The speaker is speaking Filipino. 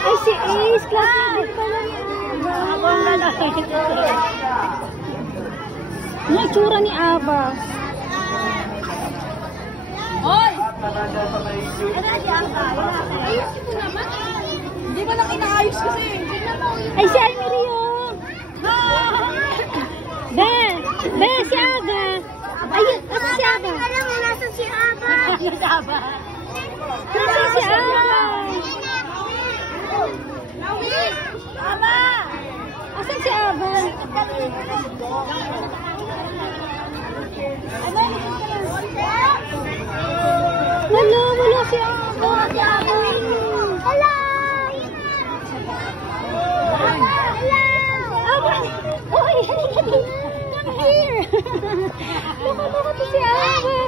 Ay, si Ace, classmate pala niya. Habang lalaki. Ano yung tsura ni Ava? Hoy! Ayusin mo naman. Hindi mo lang inaayos kasi. Ay, si Almerio! Be! Be, si Ava! Ayun, nasa si Ava? Alam mo, nasa si Ava. Nasa Ava. Nasa si Ava? Ava! Asan si Ava? Wala si Ava. Hello! Ava! Oy, come here! Baka to si Ava.